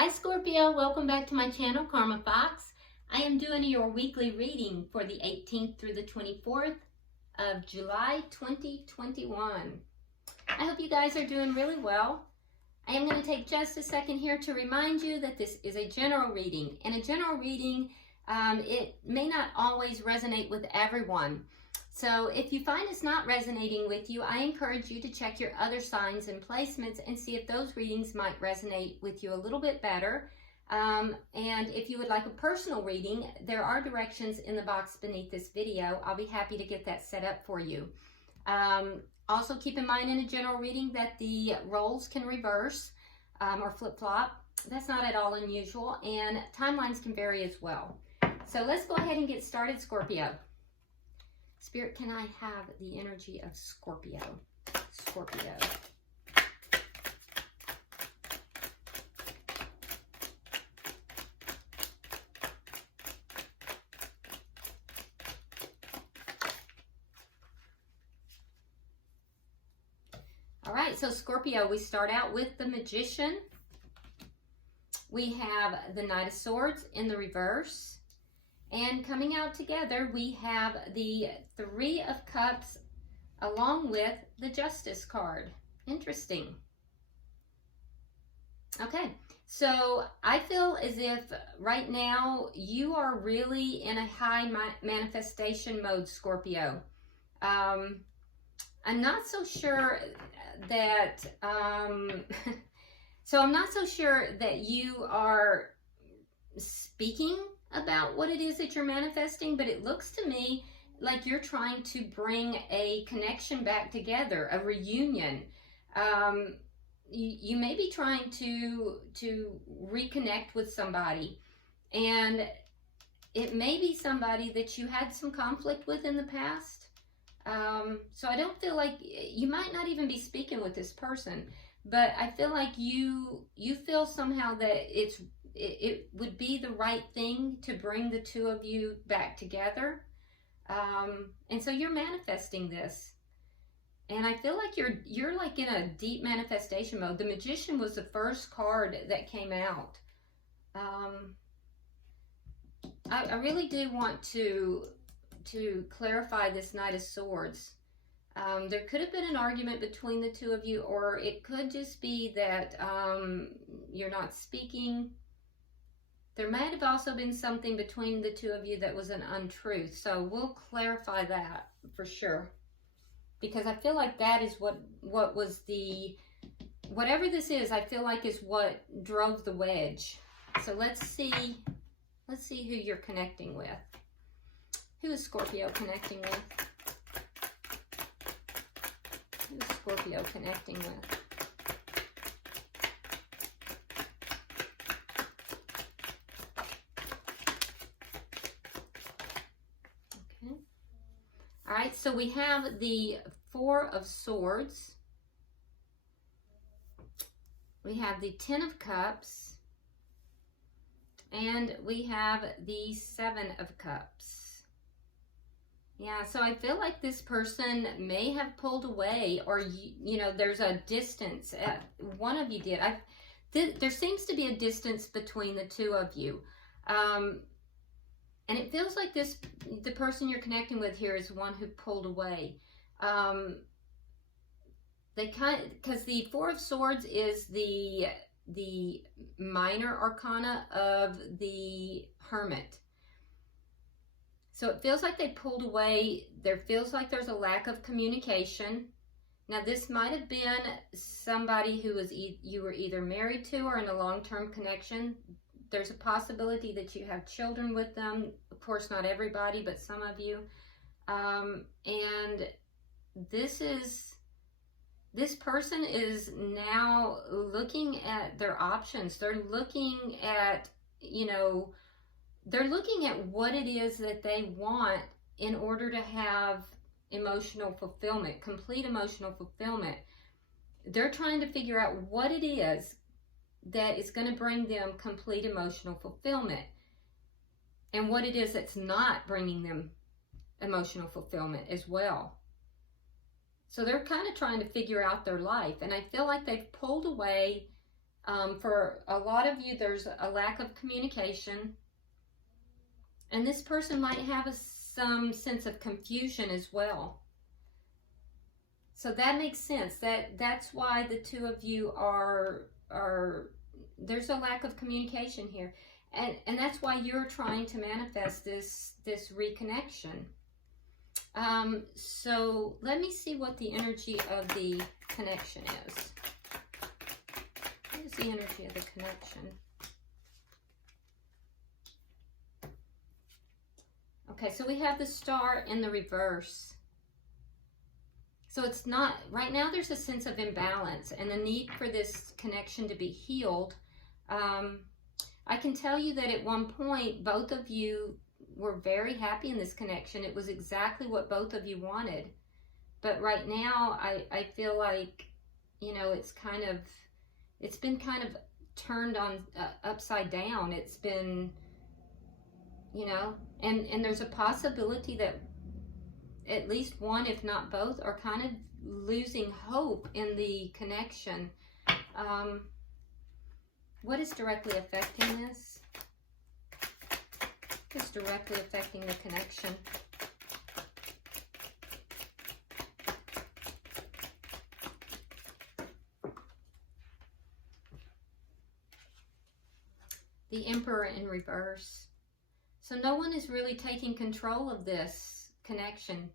Hi Scorpio, welcome back to my channel, Karma Fox. I am doing your weekly reading for the 18th through the 24th of July 2021. I hope you guys are doing really well. I am going to take just a second here to remind you that this is a general reading. And a general reading, it may not always resonate with everyone. So if you find it's not resonating with you, I encourage you to check your other signs and placements and see if those readings might resonate with you a little bit better. And if you would like a personal reading, there are directions in the box beneath this video. I'll be happy to get that set up for you. Also keep in mind in a general reading that the roles can reverse or flip-flop. That's not at all unusual, and timelines can vary as well. So let's go ahead and get started, Scorpio. Spirit, can I have the energy of Scorpio? Scorpio. All right, so Scorpio, we start out with the Magician. We have the Knight of Swords in the reverse. And coming out together, we have the Three of Cups along with the Justice card. Interesting. Okay, so I feel as if right now you are really in a high manifestation mode, Scorpio. I'm not so sure that, so I'm not so sure that you are speaking about what it is that you're manifesting, but it looks to me like you're trying to bring a connection back together, a reunion. You may be trying to reconnect with somebody, and it may be somebody that you had some conflict with in the past. So I don't feel like you might not even be speaking with this person, but I feel like you feel somehow that it would be the right thing to bring the two of you back together. And so you're manifesting this. And I feel like you're like in a deep manifestation mode. The Magician was the first card that came out. I really do want to clarify this Knight of Swords. There could have been an argument between the two of you, or it could just be that you're not speaking. There might have also been something between the two of you that was an untruth. So we'll clarify that for sure. Because I feel like that is what was the, whatever this is, I feel like is what drove the wedge. So let's see who you're connecting with. Who is Scorpio connecting with? Who is Scorpio connecting with? All right, so we have the Four of Swords. We have the Ten of Cups. And we have the Seven of Cups. Yeah, so I feel like this person may have pulled away, or, you know, there's a distance. One of you did. There seems to be a distance between the two of you. And it feels like the person you're connecting with here is one who pulled away. Because the Four of Swords is the minor arcana of the Hermit. So it feels like they pulled away. There feels like there's a lack of communication. Now this might have been somebody who you were either married to or in a long-term connection. There's a possibility that you have children with them. Of course, not everybody, but some of you. And this person is now looking at their options. They're looking at, you know, they're looking at what it is that they want in order to have emotional fulfillment, complete emotional fulfillment. They're trying to figure out what it is that is going to bring them complete emotional fulfillment, and what it is that's not bringing them emotional fulfillment as well. So they're kind of trying to figure out their life, and I feel like they've pulled away For a lot of you, there's a lack of communication. And this person might have some sense of confusion as well. So that makes sense. That's why the two of you are there's a lack of communication here. And that's why you're trying to manifest this reconnection. So let me see what the energy of the connection is. What is the energy of the connection? Okay, so we have the Star in the reverse. So it's not, right now there's a sense of imbalance and the need for this connection to be healed. I can tell you that at one point, both of you were very happy in this connection. It was exactly what both of you wanted. But right now, I feel like, you know, it's been kind of turned on upside down. It's been, you know, and there's a possibility that at least one, if not both, are kind of losing hope in the connection. What is directly affecting this? What's directly affecting the connection? The Emperor in reverse. So no one is really taking control of this connection.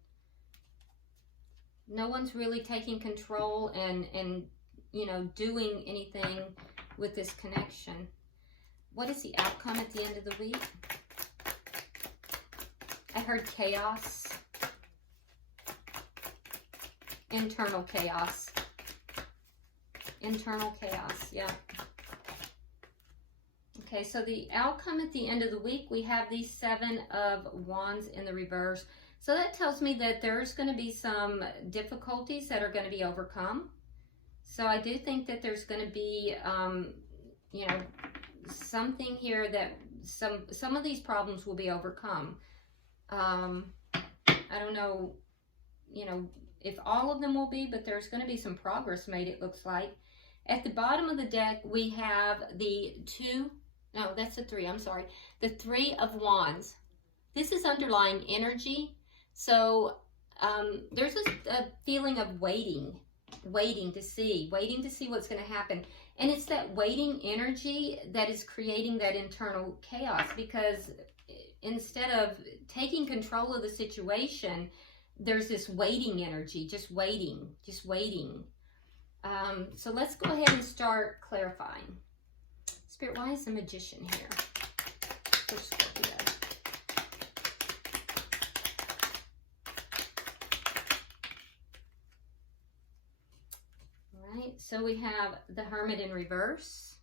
No one's really taking control and you know, doing anything with this connection. What is the outcome at the end of the week? I heard chaos. Internal chaos. Internal chaos, yeah. Okay, so the outcome at the end of the week, we have the Seven of Wands in the reverse. So that tells me that there's going to be some difficulties that are going to be overcome. So I do think that there's going to be, you know, something here that some of these problems will be overcome. I don't know, you know, if all of them will be, but there's going to be some progress made, it looks like. At the bottom of the deck, we have the the Three of Wands. This is underlying energy. So there's a feeling of waiting to see what's going to happen. And it's that waiting energy that is creating that internal chaos, because instead of taking control of the situation, there's this waiting energy, just waiting. So let's go ahead and start clarifying. Spirit, why is the Magician here for Scorpio? All right, so we have the Hermit in reverse,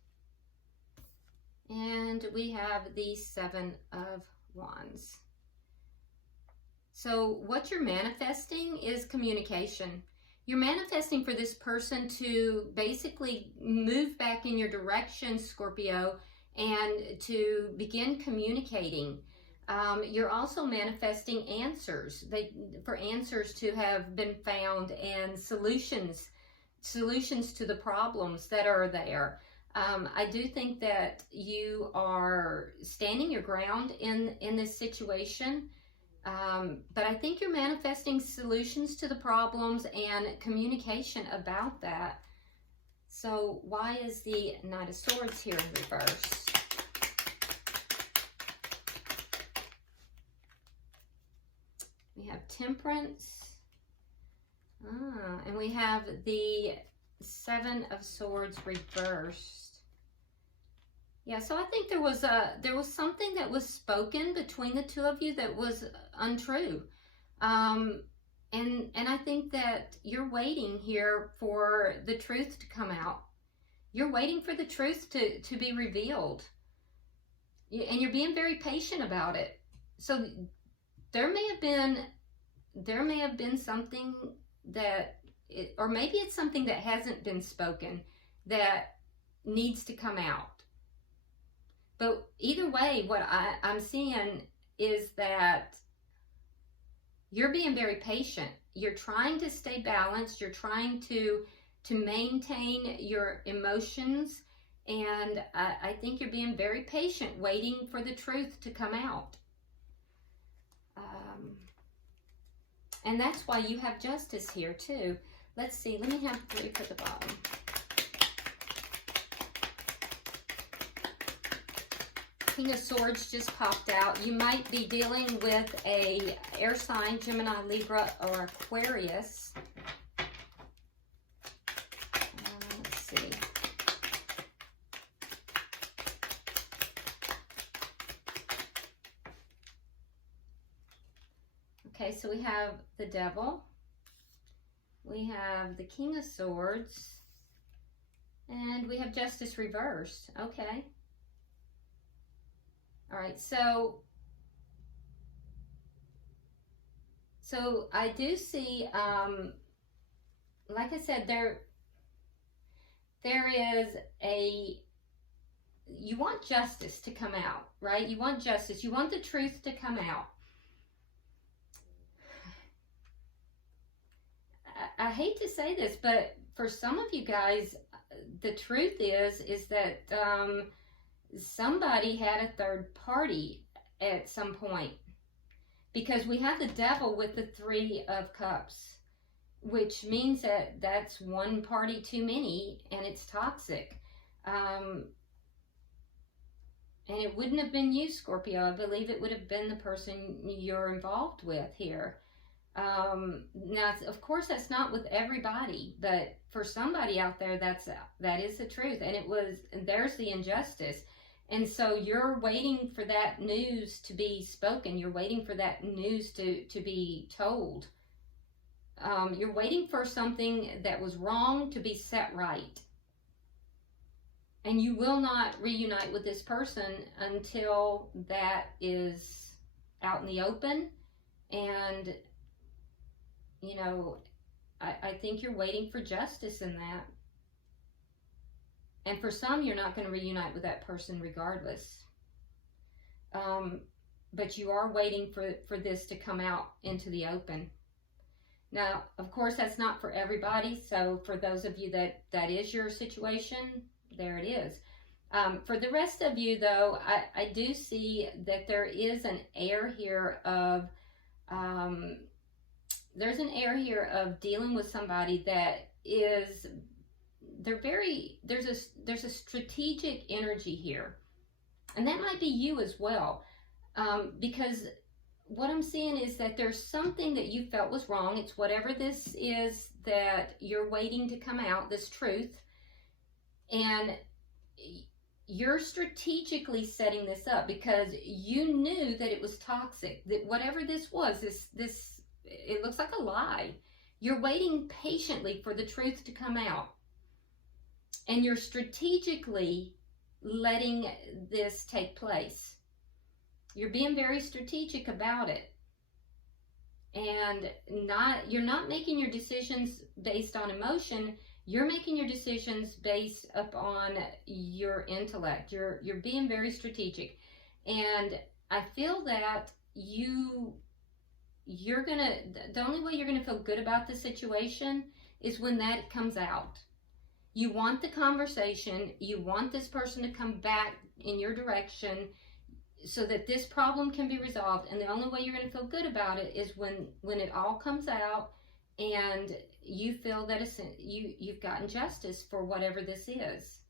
and we have the Seven of Wands. So what you're manifesting is communication. You're manifesting for this person to basically move back in your direction, Scorpio, and to begin communicating. You're also manifesting answers, for answers to have been found and solutions to the problems that are there. I do think that you are standing your ground in this situation. But I think you're manifesting solutions to the problems and communication about that. So why is the Knight of Swords here in reverse? We have Temperance. And we have the Seven of Swords reversed. Yeah, so I think there was something that was spoken between the two of you that was untrue. And I think that you're waiting here for the truth to come out. You're waiting for the truth to be revealed. And you're being very patient about it. So there may have been something that, or maybe it's something that hasn't been spoken that needs to come out. But either way, what I'm seeing is that you're being very patient. You're trying to stay balanced. You're trying to maintain your emotions And I think you're being very patient, waiting for the truth to come out. And that's why you have Justice here too. Let's see, let me have 3 for the bottom. King of Swords just popped out. You might be dealing with a air sign, Gemini, Libra, or Aquarius. Let's see. Okay, so we have the Devil. We have the King of Swords. And we have Justice reversed. Okay. All right, so I do see, like I said, there is you want justice to come out, right? You want justice. You want the truth to come out. I hate to say this, but for some of you guys, the truth is that somebody had a third party at some point, because we have the Devil with the 3 of Cups, which means that that's one party too many, and it's toxic. And it wouldn't have been you, Scorpio. I believe it would have been the person you're involved with here. Now, of course, that's not with everybody, but for somebody out there, that is the truth, and there's the injustice. And so you're waiting for that news to be spoken. You're waiting for that news to be told. You're waiting for something that was wrong to be set right. And you will not reunite with this person until that is out in the open. And, you know, I think you're waiting for justice in that. And for some, you're not going to reunite with that person regardless. But you are waiting for this to come out into the open. Now, of course, that's not for everybody. So for those of you that is your situation, there it is. For the rest of you, though, I do see that there is an air here of, there's an air here of dealing with somebody that is, there's a strategic energy here. And that might be you as well. Because what I'm seeing is that there's something that you felt was wrong. It's whatever this is that you're waiting to come out, this truth. And you're strategically setting this up because you knew that it was toxic, that whatever this was, this it looks like a lie. You're waiting patiently for the truth to come out. And you're strategically letting this take place. You're being very strategic about it. And you're not making your decisions based on emotion. You're making your decisions based upon your intellect. You're being very strategic. And I feel that the only way you're gonna feel good about the situation is when that comes out. You want the conversation, you want this person to come back in your direction so that this problem can be resolved. And the only way you're gonna feel good about it is when it all comes out and you feel that you've gotten justice for whatever this is.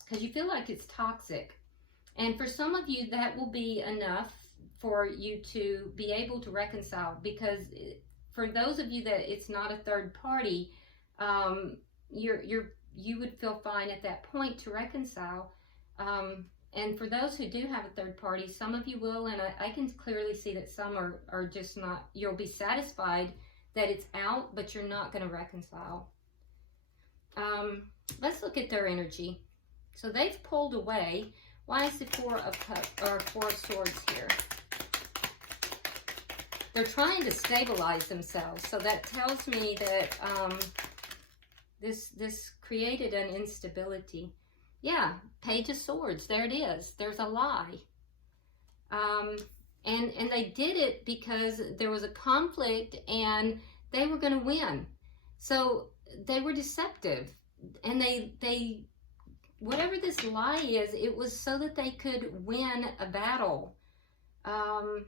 Because you feel like it's toxic. And for some of you, that will be enough for you to be able to reconcile. Because for those of you that it's not a third party, you would feel fine at that point to reconcile. And for those who do have a third party, some of you will, and I can clearly see that some are just not, you'll be satisfied that it's out, but you're not going to reconcile. Let's look at their energy. So they've pulled away. Why is the Four of Swords here? They're trying to stabilize themselves. So that tells me that this created an instability. Yeah, Page of Swords, there it is. There's a lie. And they did it because there was a conflict and they were going to win. So they were deceptive. and they whatever this lie is, it was so that they could win a battle. And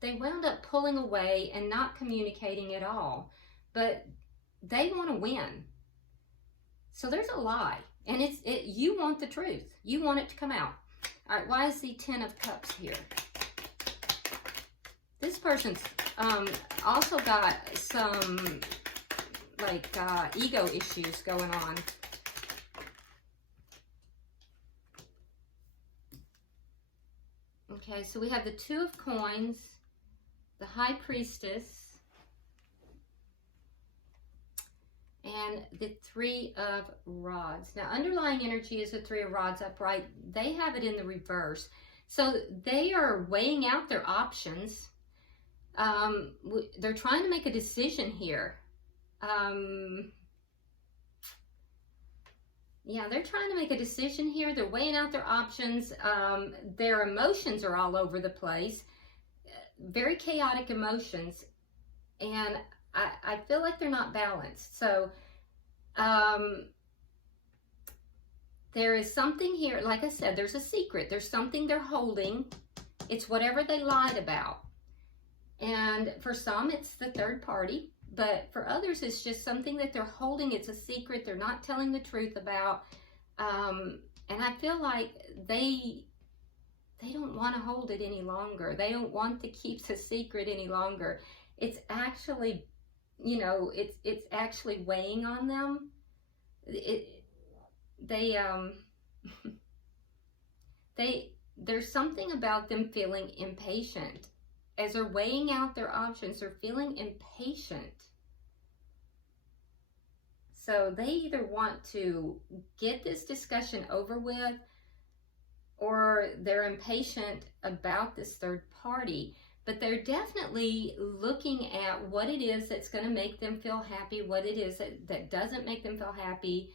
they wound up pulling away and not communicating at all. But they want to win. So there's a lie. And you want the truth. You want it to come out. All right, why is the Ten of Cups here? This person's also got some like ego issues going on. Okay, so we have the Two of Coins, the High Priestess, and the Three of Rods. Now, underlying energy is the Three of Rods upright. They have it in the reverse. So they are weighing out their options. They're trying to make a decision here. Yeah, they're trying to make a decision here. They're weighing out their options. Their emotions are all over the place. Very chaotic emotions. And I feel like they're not balanced. So, there is something here. Like I said, there's a secret. There's something they're holding. It's whatever they lied about. And for some, it's the third party. But for others, it's just something that they're holding. It's a secret they're not telling the truth about. And I feel like they don't want to hold it any longer. They don't want to keep the secret any longer. It's actually, you know, it's actually weighing on them. There's something about them feeling impatient. As they're weighing out their options, they're feeling impatient. So they either want to get this discussion over with, or they're impatient about this third party. But they're definitely looking at what it is that's going to make them feel happy, what it is that doesn't make them feel happy.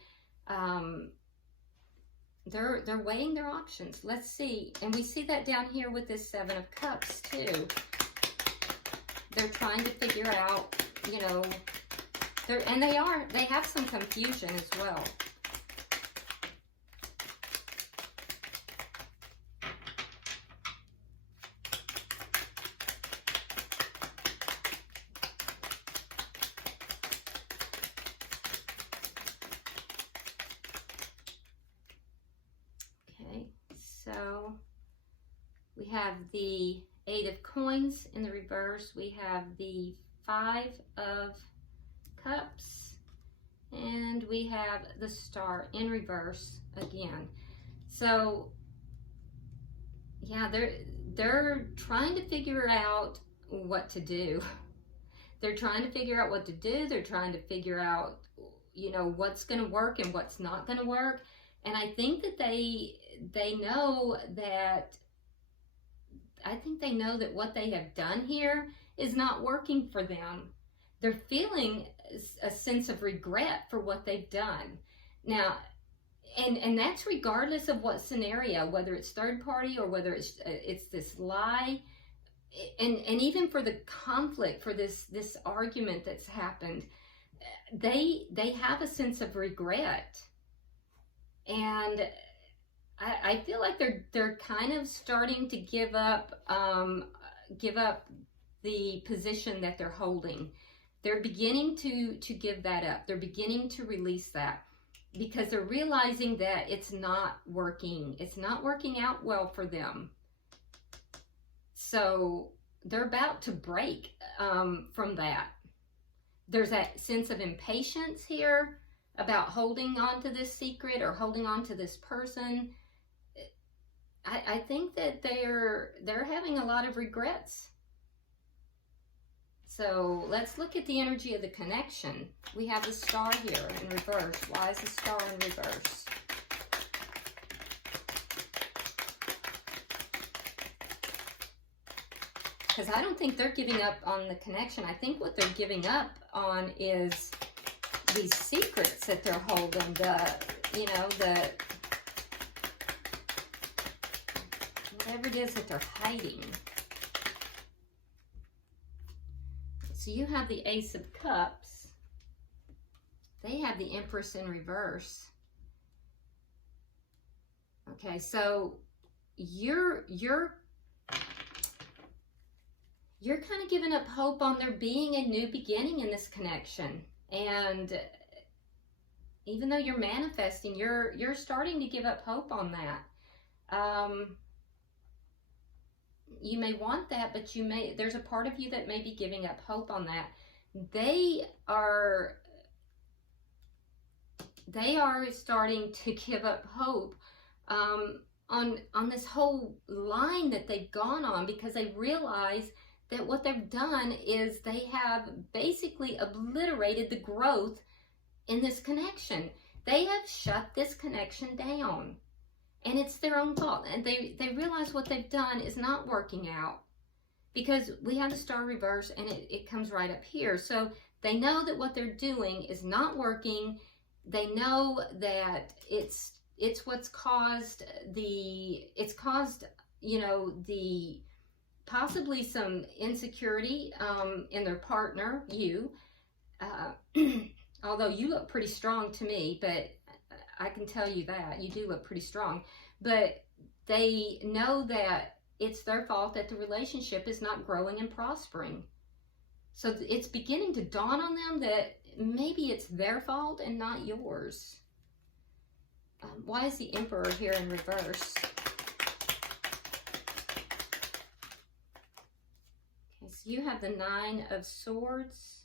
They're weighing their options. Let's see. And we see that down here with this Seven of Cups too. They're trying to figure out, you know, they have some confusion as well. Okay, so we have the Eight of Coins in the reverse. We have the Five of Cups, and we have the Star in reverse again. So yeah, they're trying to figure out what to do. They're trying to figure out what to do. They're trying to figure out, you know, what's going to work and what's not going to work. And I think that they know that. I think they know that what they have done here is not working for them. They're feeling a sense of regret for what they've done. Now, and that's regardless of what scenario, whether it's third party or whether it's this lie, and even for the conflict, for this argument that's happened, they have a sense of regret. And I feel like they're kind of starting to give up the position that they're holding. They're beginning to give that up. They're beginning to release that because they're realizing that it's not working. It's not working out well for them. So they're about to break from that. There's that sense of impatience here about holding on to this secret or holding on to this person. I think that they're having a lot of regrets. So let's look at the energy of the connection. We have the Star here in reverse. Why is the Star in reverse? Because I don't think they're giving up on the connection. I think what they're giving up on is these secrets that they're holding. Whatever it is that they're hiding. So you have the Ace of Cups. they have the Empress in reverse. Okay, so you're kind of giving up hope on there being a new beginning in this connection. And even though you're manifesting, you're starting to give up hope on that. You may want that, but there's a part of you that may be giving up hope on that. They are starting to give up hope on this whole line that they've gone on, because they realize that what they've done is they have basically obliterated the growth in this connection. They have shut this connection down, and it's their own fault. And they realize what they've done is not working out, because we have the star reverse and it comes right up here. So they know that what they're doing is not working. They know that it's what's caused possibly some insecurity in their partner, you. Although you look pretty strong to me, but I can tell you that you do look pretty strong. But they know that it's their fault that the relationship is not growing and prospering. So it's beginning to dawn on them that maybe it's their fault and not yours. Why is the Emperor here in reverse? Okay, so you have the Nine of Swords,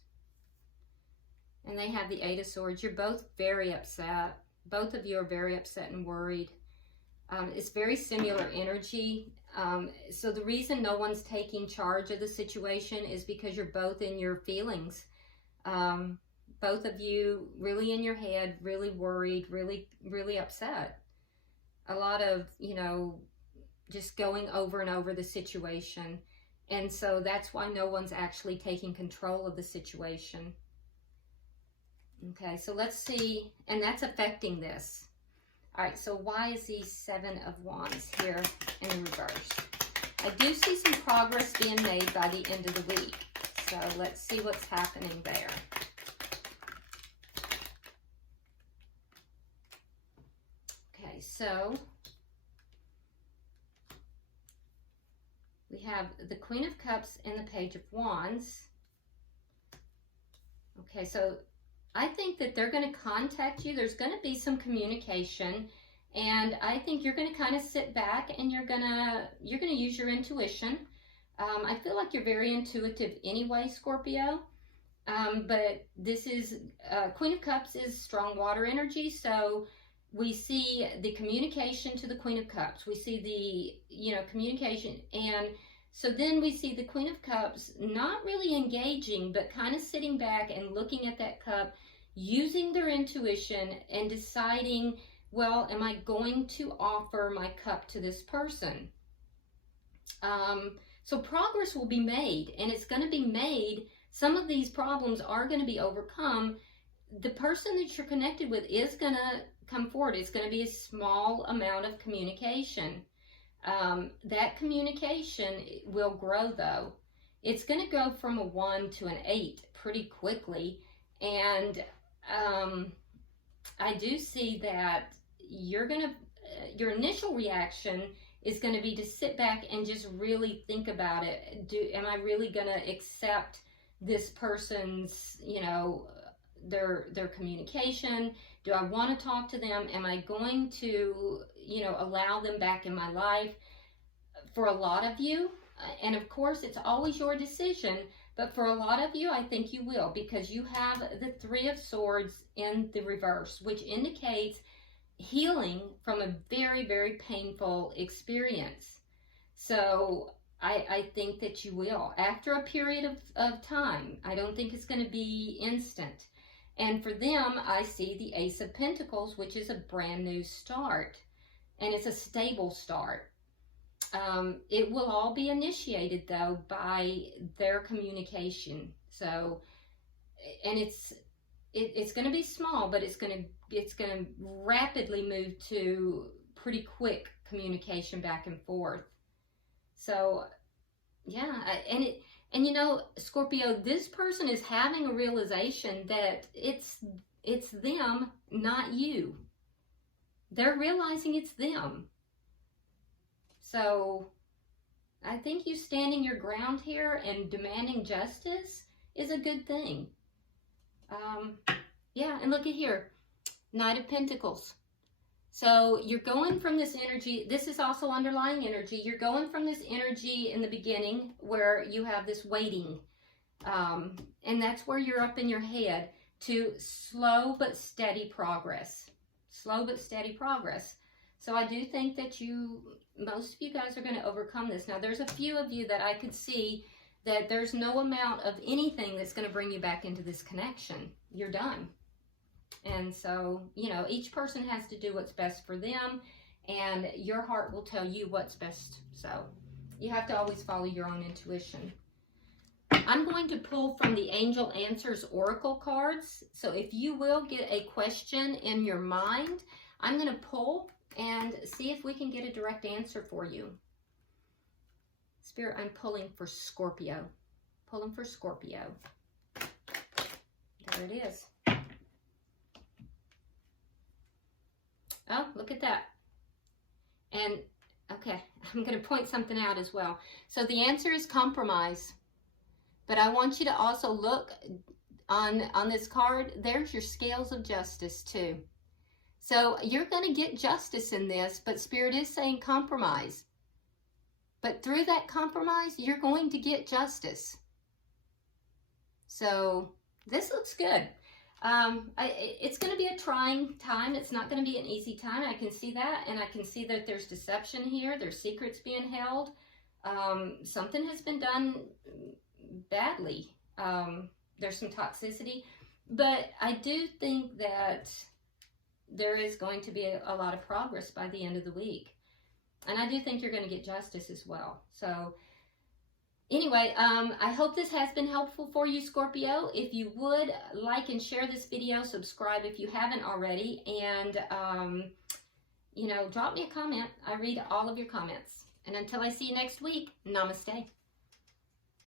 and they have the Eight of Swords. You're both very upset. Both of you are very upset and worried. It's very similar energy. So the reason no one's taking charge of the situation is because you're both in your feelings. Both of you really in your head, really worried, really, really upset. A lot of, just going over and over the situation. And so that's why no one's actually taking control of the situation. Okay, so let's see, and that's affecting this. All right, so why is the Seven of Wands here in reverse? I do see some progress being made by the end of the week. So let's see what's happening there. Okay, so we have the Queen of Cups and the Page of Wands. Okay, so I think that they're going to contact you. There's going to be some communication, and I think you're going to kind of sit back and you're going to use your intuition. I feel like you're very intuitive anyway, Scorpio. But this is Queen of Cups is strong water energy, so we see the communication to the Queen of Cups. We see the communication, and so then we see the Queen of Cups not really engaging, but kind of sitting back and looking at that cup, using their intuition and deciding, well, am I going to offer my cup to this person? So progress will be made, and it's going to be made. Some of these problems are going to be overcome. The person that you're connected with is going to come forward. It's going to be a small amount of communication. That communication will grow, though. It's going to go from a 1 to an 8 pretty quickly, and I do see that your initial reaction is going to be to sit back and just really think about it. Am I really going to accept this person's, their communication? Do I want to talk to them? Am I going to, allow them back in my life? For a lot of you, and of course it's always your decision, but for a lot of you, I think you will, because you have the Three of Swords in the reverse, which indicates healing from a very, very painful experience. So I think that you will, after a period of time. I don't think it's going to be instant. And for them, I see the Ace of Pentacles, which is a brand new start, and it's a stable start. It will all be initiated, though, by their communication. So, and it's going to be small, but it's going to rapidly move to pretty quick communication back and forth. So, yeah, and Scorpio, this person is having a realization that it's them, not you. They're realizing it's them. So I think you standing your ground here and demanding justice is a good thing. Yeah, and look at here, Knight of Pentacles. So you're going from this energy, this is also underlying energy, you're going from this energy in the beginning where you have this waiting, and that's where you're up in your head, to slow but steady progress. Slow but steady progress. So I do think that most of you guys are going to overcome this. Now there's a few of you that I could see that there's no amount of anything that's going to bring you back into this connection. You're done. And so, you know, each person has to do what's best for them, and your heart will tell you what's best. So you have to always follow your own intuition. I'm going to pull from the Angel Answers Oracle cards. So if you will get a question in your mind, I'm going to pull and see if we can get a direct answer for you. Spirit, I'm pulling for Scorpio. Pulling for Scorpio. There it is. Oh, look at that. And, okay, I'm going to point something out as well. So the answer is compromise. But I want you to also look on this card. There's your scales of justice too. So you're going to get justice in this, but Spirit is saying compromise. But through that compromise, you're going to get justice. So this looks good. It's going to be a trying time. It's not going to be an easy time. I can see that, and I can see that there's deception here. There's secrets being held. Something has been done badly. There's some toxicity, but I do think that there is going to be a lot of progress by the end of the week, and I do think you're going to get justice as well. So anyway, I hope this has been helpful for you, Scorpio. If you would like and share this video, subscribe if you haven't already, and you know, drop me a comment. I read all of your comments. And until I see you next week, namaste.